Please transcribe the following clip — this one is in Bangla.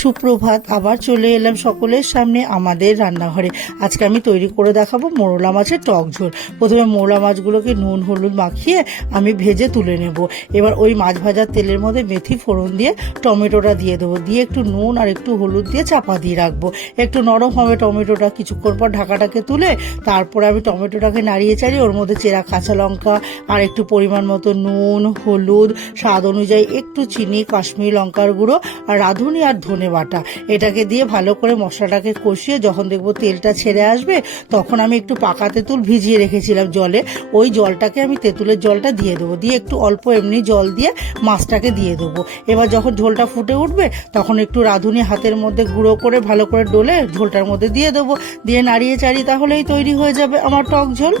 সুপ্রভাত, আবার চলে এলাম সকলের সামনে আমাদের রান্নাঘরে। আজকে আমি তৈরি করে দেখাবো মোরলা মাছের টক ঝোল। প্রথমে মোরলা মাছগুলোকে নুন হলুদ মাখিয়ে আমি ভেজে তুলে নেব। এবার ওই মাছ ভাজার তেলের মধ্যে মেথি ফোড়ন দিয়ে টমেটোটা দিয়ে দেবো, দিয়ে একটু নুন আর একটু হলুদ দিয়ে চাপা দিয়ে রাখবো। একটু নরম হবে টমেটোটা, কিছুক্ষণ পর ঢাকাটাকে তুলে তারপরে আমি টমেটোটাকে নাড়িয়ে চাড়িয়ে ওর মধ্যে চেরা কাঁচা লঙ্কা আর একটু পরিমাণ মতো নুন, হলুদ, স্বাদ অনুযায়ী একটু চিনি, কাশ্মীরি লঙ্কার গুঁড়ো আর রাঁধুনি আর ধনে বাটা এটাকে দিয়ে ভালো করে মশলাটাকে কষিয়ে যখন দেখবো তেলটা ছেড়ে আসবে, তখন আমি একটু পাকা তেঁতুল ভিজিয়ে রেখেছিলাম জলে, ওই জলটাকে আমি তেঁতুলের জলটা দিয়ে দেবো, দিয়ে একটু অল্প এমনি জল দিয়ে মাছটাকে দিয়ে দেবো। এবার যখন ঝোলটা ফুটে উঠবে তখন একটু রাঁধুনি হাতের মধ্যে গুঁড়ো করে ভালো করে ডলে ঝোলটার মধ্যে দিয়ে দেবো, দিয়ে নাড়িয়ে চাড়িয়ে তাহলেই তৈরি হয়ে যাবে আমার টক ঝোল।